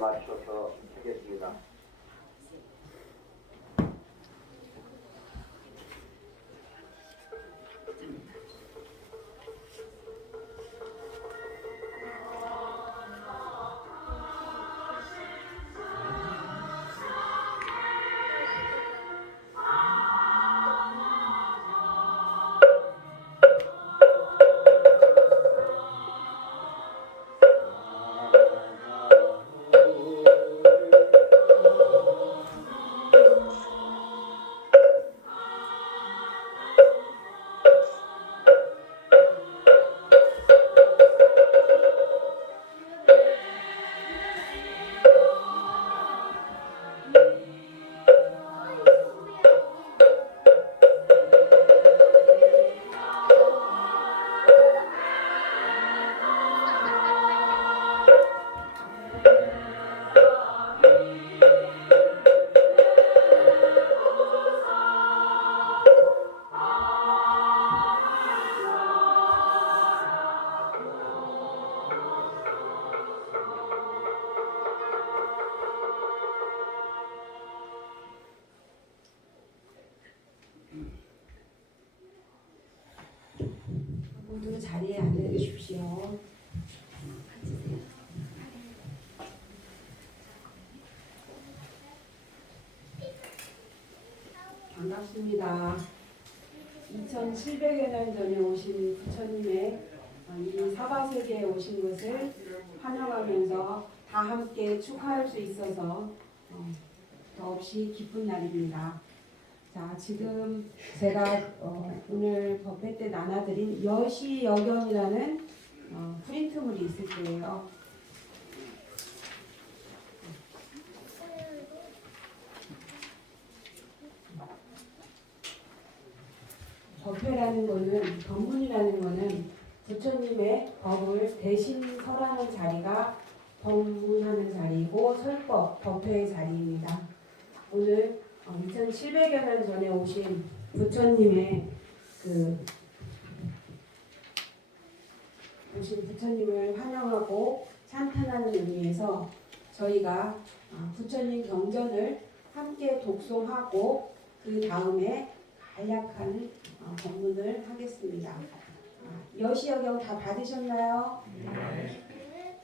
맞춰서 하겠습니다. 모두 자리에 앉아 주십시오. 반갑습니다. 2700여 년 전에 오신 부처님의 어, 이 사바세계에 오신 것을 환영하면서 다 함께 축하할 수 있어서 어, 더없이 기쁜 날입니다. 자, 지금 제가 어, 오늘 법회 때 나눠드린 여시 여경이라는 어, 프린트물이 있을 거예요. 법회라는 거는 법문이라는 거는 부처님의 법을 대신 설하는 자리가 법문하는 자리이고 설법 법회의 자리입니다. 오늘 2700여 년 전에 오신 부처님의 그 오신 부처님을 환영하고 찬탄하는 의미에서 저희가 어, 부처님 경전을 함께 독송하고 그 다음에 간략한 어, 법문을 하겠습니다. 아, 여시여경 다 받으셨나요?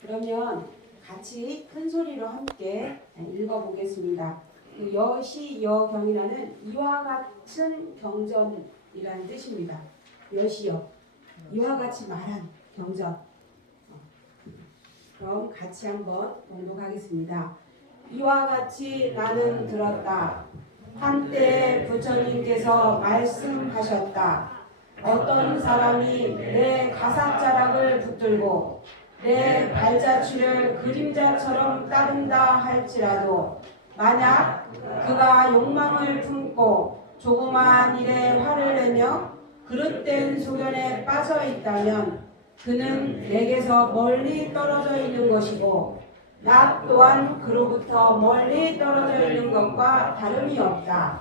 그러면 같이 큰 소리로 함께 읽어보겠습니다. 그 여시여경이라는 이와 같은 경전이라는 뜻입니다. 여시여 이와 같이 말한 경전. 어. 그럼 같이 한번 봉독하겠습니다. 이와 같이 나는 들었다. 한때 부처님께서 말씀하셨다. 어떤 사람이 내 가사자락을 붙들고 내 발자취를 그림자처럼 따른다 할지라도 만약 그가 욕망을 품고 조그마한 일에 화를 내며 그릇된 소견에 빠져 있다면 그는 내게서 멀리 떨어져 있는 것이고 나 또한 그로부터 멀리 떨어져 있는 것과 다름이 없다.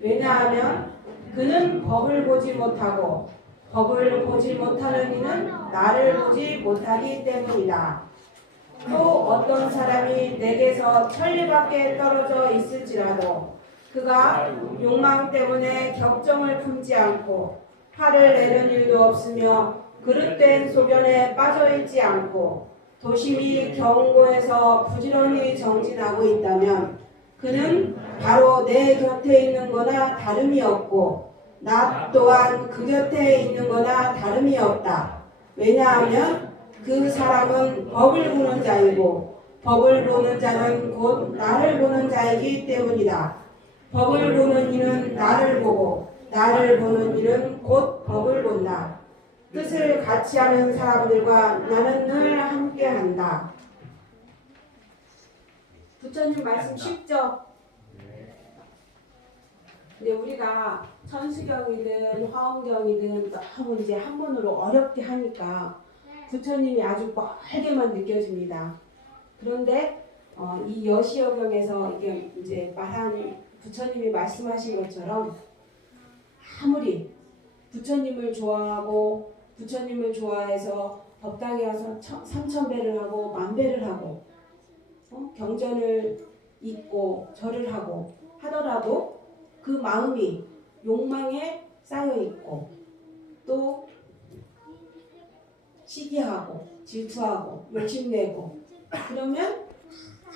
왜냐하면 그는 법을 보지 못하고 법을 보지 못하는 이는 나를 보지 못하기 때문이다. 또 어떤 사람이 내게서 천리 밖에 떨어져 있을지라도 그가 욕망 때문에 격정을 품지 않고 화를 내는 일도 없으며 그릇된 소변에 빠져 있지 않고 도심이 경고에서 부지런히 정진하고 있다면 그는 바로 내 곁에 있는 거나 다름이 없고 나 또한 그 곁에 있는 거나 다름이 없다. 왜냐하면 그 사람은 법을 보는 자이고 법을 보는 자는 곧 나를 보는 자이기 때문이다. 법을 보는 이는 나를 보고 나를 보는 이는 곧 법을 본다. 뜻을 같이 하는 사람들과 나는 늘 함께한다. 부처님 말씀 쉽죠? 근데 우리가 천수경이든 화엄경이든 너무 이제 한 번으로 어렵게 하니까 부처님이 아주 멀게만 느껴집니다. 그런데 어, 이 여시여경에서 이게 이제 말한 부처님이 말씀하신 것처럼 아무리 부처님을 좋아하고 부처님을 좋아해서 법당에 와서 천- 삼천 배를 하고 만 배를 하고 어? 경전을 읽고 절을 하고 하더라도 그 마음이 욕망에 쌓여 있고 또 시기하고 질투하고 욕심내고 그러면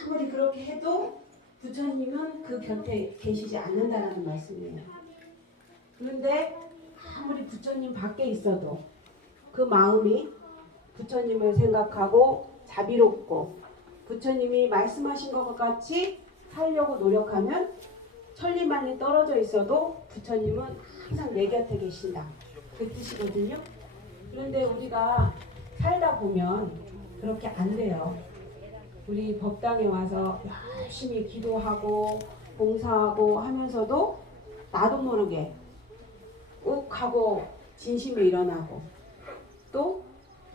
아무리 그렇게 해도 부처님은 그 곁에 계시지 않는다는 말씀이에요. 그런데 아무리 부처님 밖에 있어도 그 마음이 부처님을 생각하고 자비롭고 부처님이 말씀하신 것 같이 살려고 노력하면 천리만리 떨어져 있어도 부처님은 항상 내 곁에 계신다. 그 뜻이거든요. 그런데 우리가 살다 보면 그렇게 안 돼요. 우리 법당에 와서 열심히 기도하고 봉사하고 하면서도 나도 모르게 욱하고 진심이 일어나고 또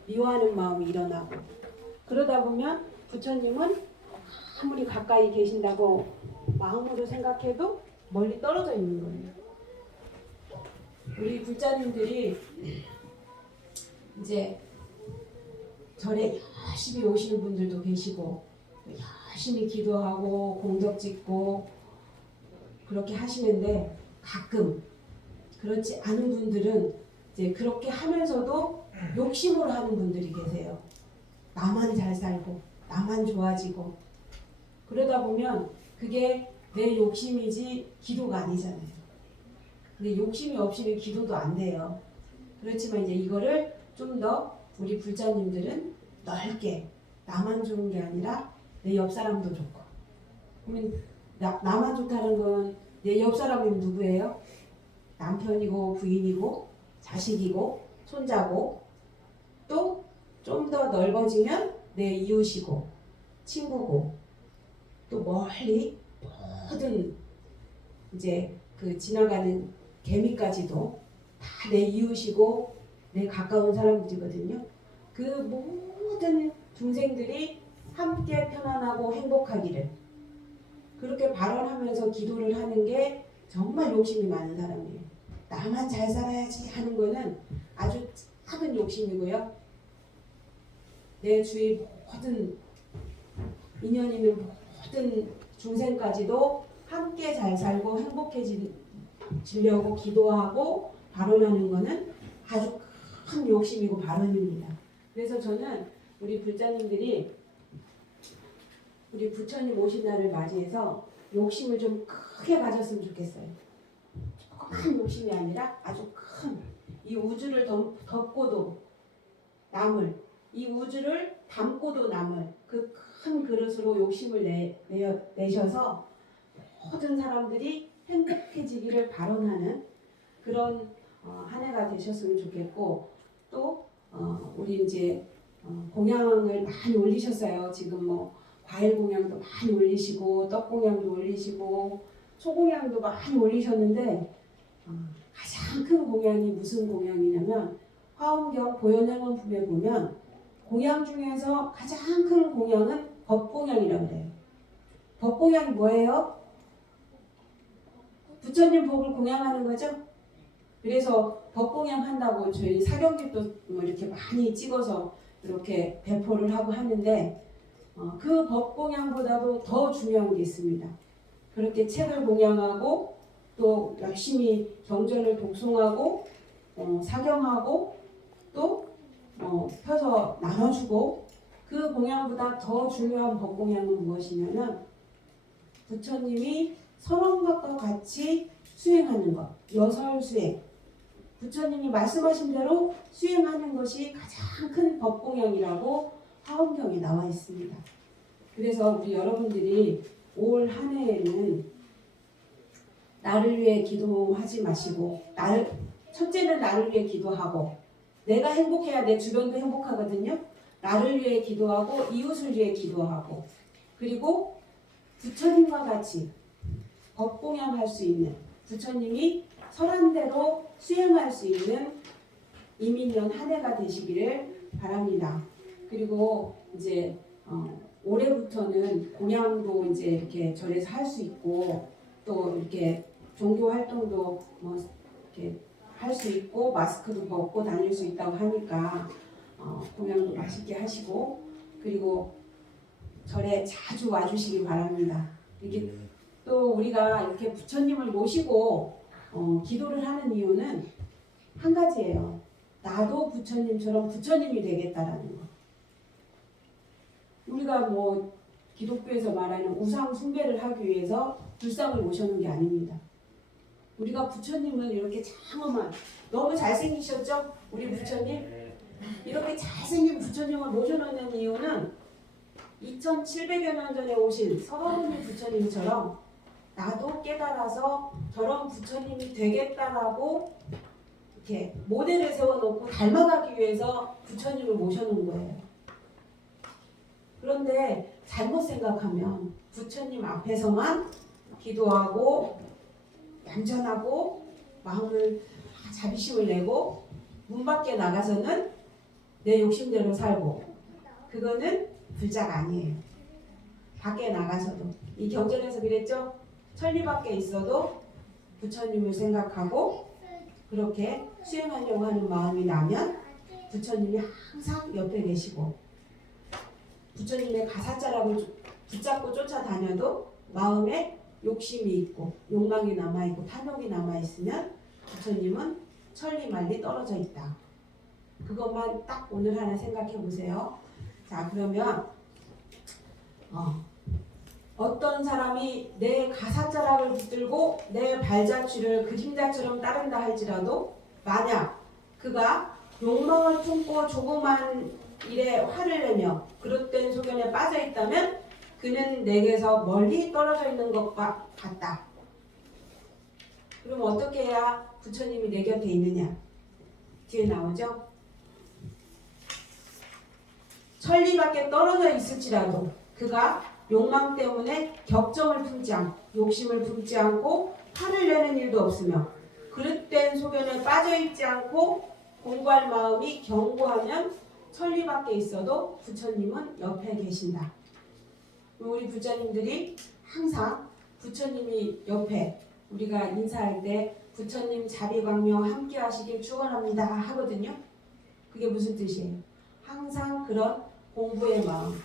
미워하는 마음이 일어나고 그러다 보면 부처님은 아무리 가까이 계신다고 마음으로 생각해도 멀리 떨어져 있는 거예요. 우리 불자님들이 이제 절에 열심히 오시는 분들도 계시고 열심히 기도하고 공덕 짓고 그렇게 하시는데 가끔 그렇지 않은 분들은 이제 그렇게 하면서도 욕심으로 하는 분들이 계세요. 나만 잘 살고 나만 좋아지고 그러다 보면 그게 내 욕심이지 기도가 아니잖아요. 근데 욕심이 없이는 기도도 안 돼요. 그렇지만 이제 이거를 좀더 우리 불자님들은 넓게 나만 좋은 게 아니라 내 옆 사람도 좋고. 그러면 나, 나만 좋다는 건 내 옆 사람이 누구예요? 남편이고 부인이고 자식이고 손자고 또 좀 더 넓어지면 내 이웃이고 친구고 또 멀리 모든 이제 그 지나가는 개미까지도 다 내 이웃이고 내 가까운 사람들이거든요. 그 모든 중생들이 함께 편안하고 행복하기를 그렇게 발언하면서 기도를 하는 게 정말 욕심이 많은 사람이에요. 나만 잘 살아야지 하는 거는 아주 작은 욕심이고요. 내 주위 모든 인연 있는 모든 중생까지도 함께 잘 살고 행복해지려고 기도하고 발언하는 거는 아주 큰 욕심이고 발언입니다. 그래서 저는 우리 불자님들이 우리 부처님 오신 날을 맞이해서 욕심을 좀 크게 가졌으면 좋겠어요. 조그만 욕심이 아니라 아주 큰 이 우주를 덮, 덮고도 남을 이 우주를 담고도 남을 그 큰 그릇으로 욕심을 내, 내, 내셔서 모든 사람들이 행복해지기를 발언하는 그런 어, 한 해가 되셨으면 좋겠고 또 어, 우리 이제 어, 공양을 많이 올리셨어요. 지금 뭐 과일 공양도 많이 올리시고 떡 공양도 올리시고 소공양도 많이 올리셨는데 어, 가장 큰 공양이 무슨 공양이냐면 화엄경 보현행원품에 보면 공양 중에서 가장 큰 공양은 법공양이라고 그래요. 법공양이 뭐예요? 부처님 복을 공양하는 거죠. 그래서 법공양 한다고 저희 사경집도 뭐 이렇게 많이 찍어서 이렇게 배포를 하고 하는데 어, 그 법공양보다도 더 중요한 게 있습니다. 그렇게 책을 공양하고 또 열심히 경전을 독송하고 어, 사경하고 또 어, 펴서 나눠주고 그 공양보다 더 중요한 법공양은 무엇이냐면 부처님이 선언것과 같이 수행하는 것, 여설 수행. 부처님이 말씀하신 대로 수행하는 것이 가장 큰 법공양이라고 화엄경에 나와 있습니다. 그래서 우리 여러분들이 올 한 해에는 나를 위해 기도하지 마시고 나를 첫째는 나를 위해 기도하고 내가 행복해야 내 주변도 행복하거든요. 나를 위해 기도하고 이웃을 위해 기도하고 그리고 부처님과 같이 법공양할 수 있는 부처님이 설한 대로 수행할 수 있는 이민년 한 해가 되시기를 바랍니다. 그리고 이제 어, 올해부터는 공양도 이제 이렇게 절에서 할 수 있고 또 이렇게 종교 활동도 뭐 이렇게 할 수 있고 마스크도 벗고 다닐 수 있다고 하니까 어, 공양도 맛있게 하시고 그리고 절에 자주 와주시기 바랍니다. 이렇게 또 우리가 이렇게 부처님을 모시고 어, 기도를 하는 이유는 한 가지예요. 나도 부처님처럼 부처님이 되겠다라는 거. 우리가 뭐 기독교에서 말하는 우상 숭배를 하기 위해서 불상을 모셔놓은 게 아닙니다. 우리가 부처님은 이렇게 장엄한 너무 잘생기셨죠? 우리 부처님 이렇게 잘생긴 부처님을 모셔놓는 이유는 2700여 년 전에 오신 서가모니 부처님처럼 나도 깨달아서 저런 부처님이 되겠다라고 이렇게 모델을 세워놓고 닮아가기 위해서 부처님을 모셔놓은 거예요. 그런데 잘못 생각하면 부처님 앞에서만 기도하고 얌전하고 마음을 자비심을 내고 문 밖에 나가서는 내 욕심대로 살고 그거는 불작 아니에요. 밖에 나가서도 이 경전에서 그랬죠. 천리 밖에 있어도 부처님을 생각하고 그렇게 수행하려고 하는 마음이 나면 부처님이 항상 옆에 계시고 부처님의 가사자라고 붙잡고 쫓아다녀도 마음에 욕심이 있고 욕망이 남아 있고 탐욕이 남아 있으면 부처님은 천리 말리 떨어져 있다. 그것만 딱 오늘 하나 생각해 보세요. 자 그러면 어, 어떤 사람이 내 가사자락을 붙들고 내 발자취를 그림자처럼 따른다 할지라도 만약 그가 욕망을 품고 조그만 일에 화를 내며 그릇된 소견에 빠져 있다면 그는 내게서 멀리 떨어져 있는 것과 같다. 그럼 어떻게 해야 부처님이 내 곁에 있느냐? 뒤에 나오죠? 천리 밖에 떨어져 있을지라도 그가 욕망 때문에 격정을 품지 않고 욕심을 품지 않고 화를 내는 일도 없으며 그릇된 소견에 빠져 있지 않고 공부할 마음이 견고하면 천리 밖에 있어도 부처님은 옆에 계신다. 우리 부처님들이 항상 부처님이 옆에 우리가 인사할 때 부처님 자비광명 함께 하시길 축원합니다 하거든요. 그게 무슨 뜻이에요? 항상 그런 공부의 마음,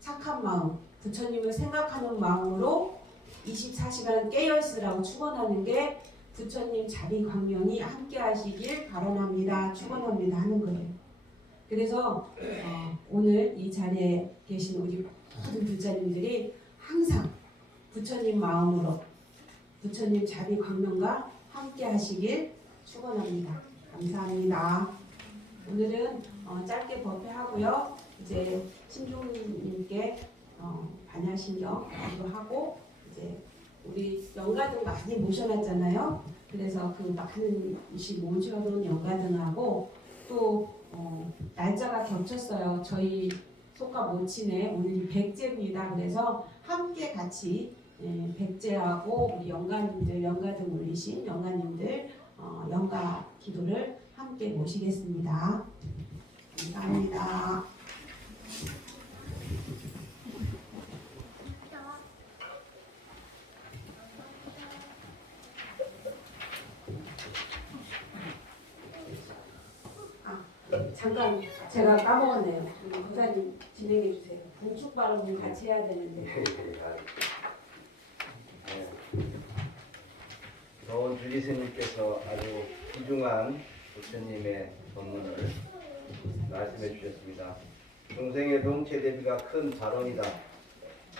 착한 마음, 부처님을 생각하는 마음으로 24시간 깨어 있으라고 축원하는 게 부처님 자비 광명이 함께 하시길 바라납니다. 축원합니다 하는 거예요. 그래서 어, 오늘 이 자리에 계신 우리 모든 부처님들이 항상 부처님 마음으로 부처님 자비 광명과 함께 하시길 축원합니다. 감사합니다. 오늘은 어, 짧게 법회하고요. 이제 신종님께 어, 반야신경 기도하고 이제 우리 영가등 많이 모셔놨잖아요. 그래서 그 많은 이시 모셔놓은 영가등하고 또 어, 날짜가 겹쳤어요. 저희 속가 모친의 오늘이 백제입니다. 그래서 함께 같이 예, 백제하고 우리 영가님들 영가등 올리신 영가님들 어, 영가 기도를 함께 모시겠습니다. 감사합니다. 잠깐 제가 까먹었네요. 부사님 진행해 주세요. 공축 발언을 같이 해야 되는데. 좋은 주지스님께서 아주 귀중한 부처님의 법문을 말씀해 주셨습니다. 중생의 동체 대비가 큰 발언이다.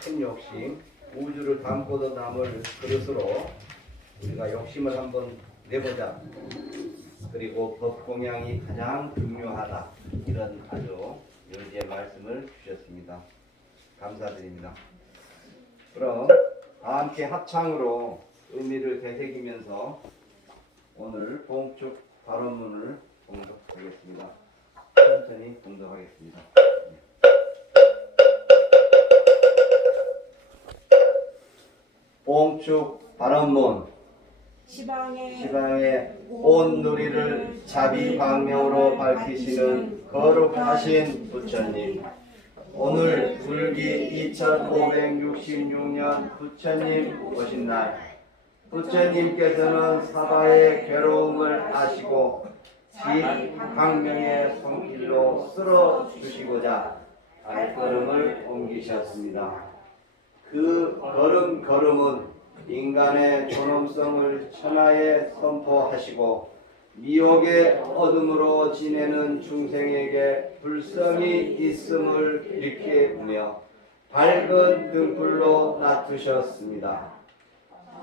큰 욕심, 우주를 담고도 남을 그릇으로 우리가 욕심을 한번 내보자. 그리고 법 공양이 가장 중요하다. 이런 아주 여지의 말씀을 주셨습니다. 감사드립니다. 그럼 다 함께 합창으로 의미를 되새기면서 오늘 봉축 발언문을 봉독하겠습니다. 천천히 봉독하겠습니다. 봉축 발언문 시방의 온 누리를 자비 광명으로 밝히시는 거룩하신 부처님 오늘 불기 2566년 부처님 오신 날 부처님께서는 사바의 괴로움을 아시고 지 광명의 손길로 쓸어 주시고자 발걸음을 옮기 옮기셨습니다. 그 걸음 걸음은 인간의 존엄성을 천하에 선포하시고 미혹의 어둠으로 지내는 중생에게 불성이 있음을 일깨우며 밝은 등불로 낮추셨습니다.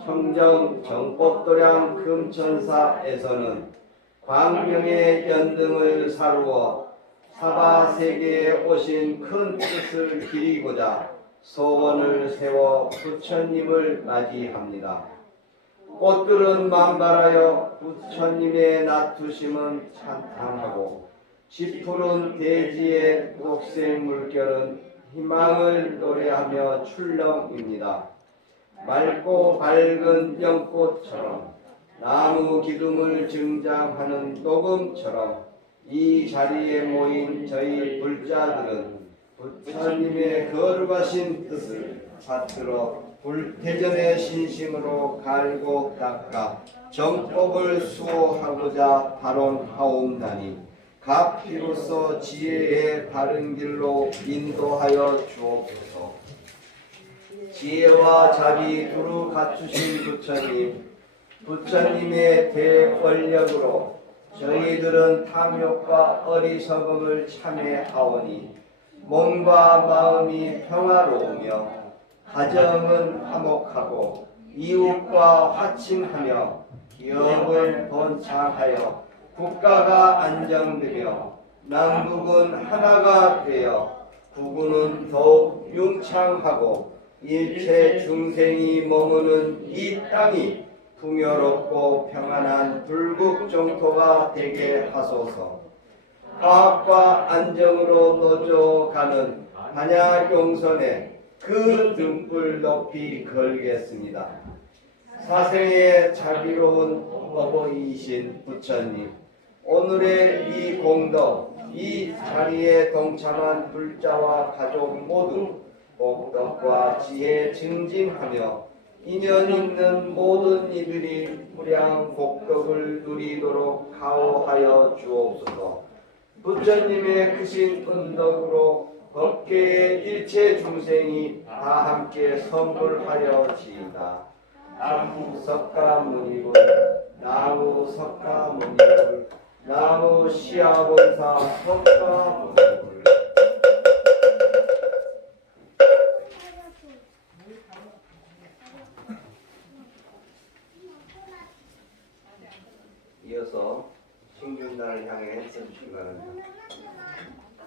청정 정법도량 금천사에서는 광명의 연등을 사루어 사바 세계에 오신 큰 뜻을 기리고자 소원을 세워 부처님을 맞이합니다. 꽃들은 만발하여 부처님의 낮추심은 찬탄하고 쥐푸른 대지의 녹색 물결은 희망을 노래하며 출렁입니다. 맑고 밝은 연꽃처럼 나무 기둥을 증장하는 녹음처럼 이 자리에 모인 저희 불자들은 부처님의 거룩하신 뜻을 받들어 불태전의 신심으로 갈고 닦아 정법을 수호하고자 발언하옵나니 각 피로서 지혜의 바른 길로 인도하여 주옵소서. 지혜와 자비 두루 갖추신 부처님, 부처님의 대원력으로 저희들은 탐욕과 어리석음을 참회하오니 몸과 마음이 평화로우며 가정은 화목하고 이웃과 화친하며 기업은 번창하여 국가가 안정되며 남북은 하나가 되어 구군은 더욱 융창하고 일체 중생이 머무는 이 땅이 풍요롭고 평안한 불국 정토가 되게 하소서. 화합과 안정으로 노져가는 반야 용선에 그 등불 높이 걸겠습니다. 사생의 자비로운 어버이이신 부처님, 오늘의 이 공덕, 이 자리에 동참한 불자와 가족 모두 복덕과 지혜 증진하며 인연 있는 모든 이들이 무량 복덕을 누리도록 가호하여 주옵소서. 부처님의 크신 은덕으로 법계의 일체 중생이 다 함께 선불하여 지이다. 나무 석가모니불 나무 석가모니불 나무 시아본사 석가모니불 이어서 신균단을 향해 바랍니다.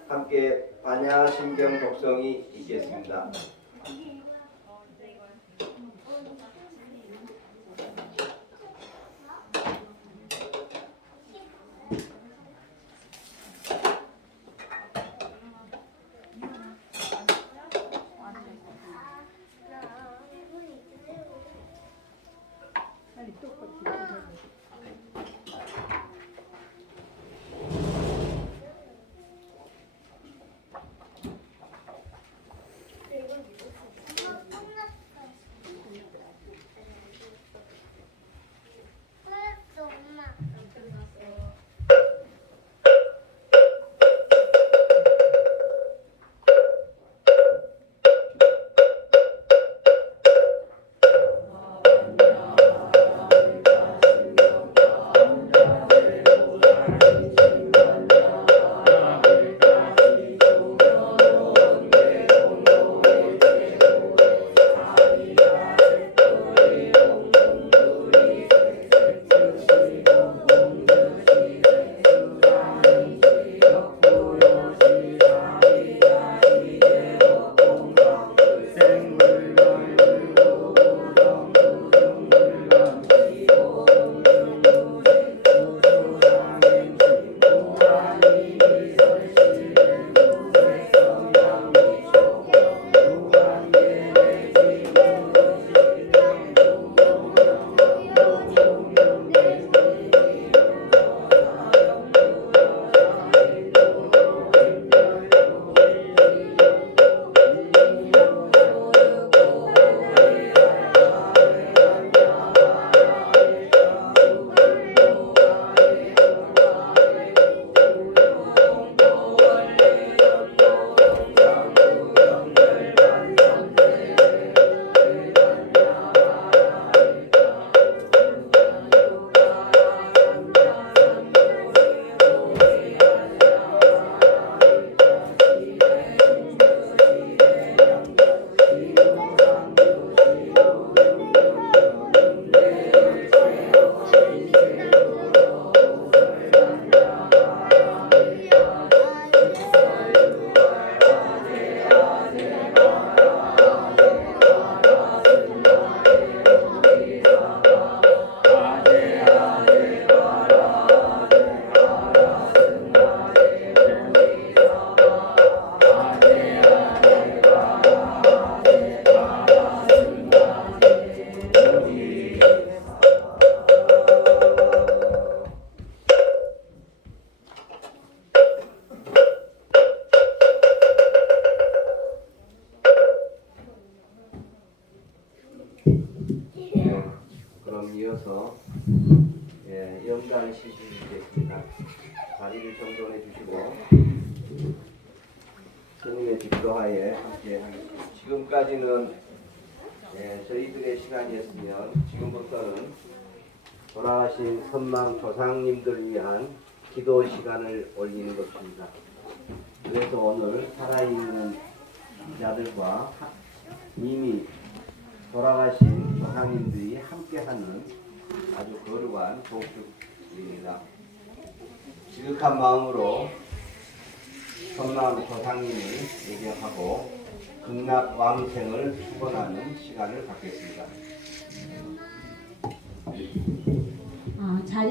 함께 반야신경 독성이 있겠습니다. 스님의 집도하에 함께. 지금까지는 예, 저희들의 시간이었으면 지금부터는 돌아가신 선망 조상님들 위한 기도 시간을 올리는 것입니다. 그래서 오늘 살아있는 자들과 이미 돌아가신 조상님들이 함께하는 아주 거룩한 동축입니다. 지극한 마음으로 선남 조상님이 예경하고 극락 왕생을 축원하는 시간을 갖겠습니다. 아, 자리